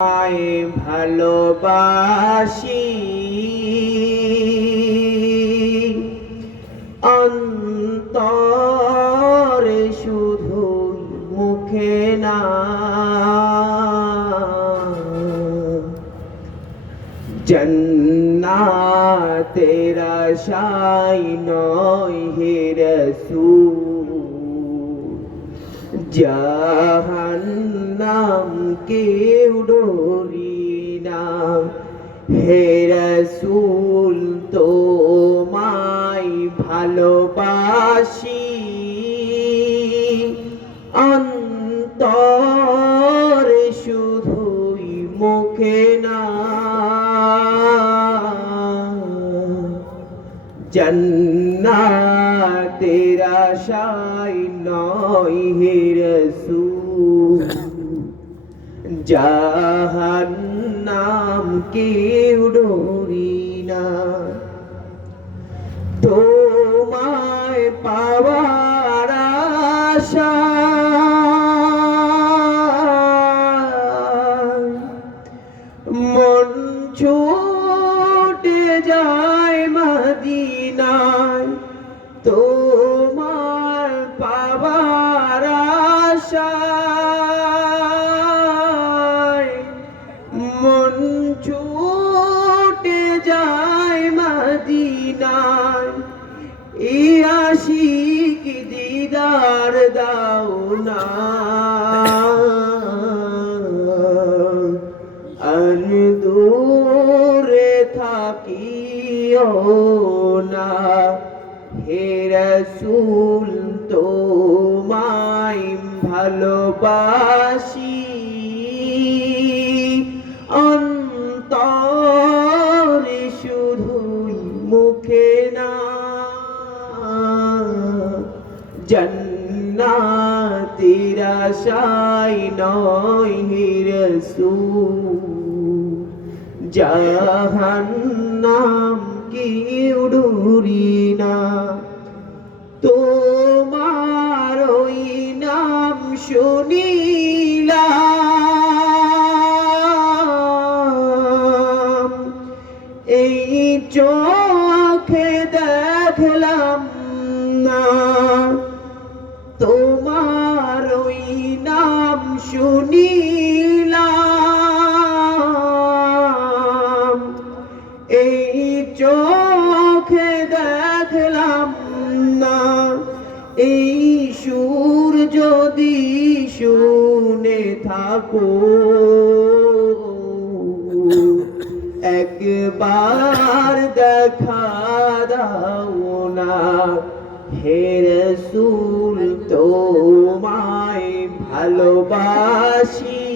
আয় ভালোবাসি অন্তরে শুধু মুখে না জন্নাতের আশায় নয় হে রাসূল জাহান্নাম কেউ ডরি না হে রাসূল তোমায় ভালোবাসি অন্তরে শুধুই মুখে না জন্নাতের আশায় নয় হে রাসূল জাহান্নাম কেউ ডরি না তোমায় পাওয়ার আশায় মন ছুটে যায় মদিনায় তোমার পাওয়ার আশায় মন ছুটে যায় মদিনায় এই আশিক দিদার দাও না দূরে থাকিও না হে রাসূল তোমায় ভালোবাসি অন্তরে শুধুই মুখে না জন্নাতের আশায় নয় হে রাসূল জাহান্নাম কেউ ডরি না তোমার ওই নাম শুনিলাম এই চোখে দেখলাম না তোমার ওই নাম শুনিলাম এই চোখে দেখলাম না এই সুর যদি শুনে থাকো একবার দেখা দাও না হে রাসূল তোমায় ভালোবাসি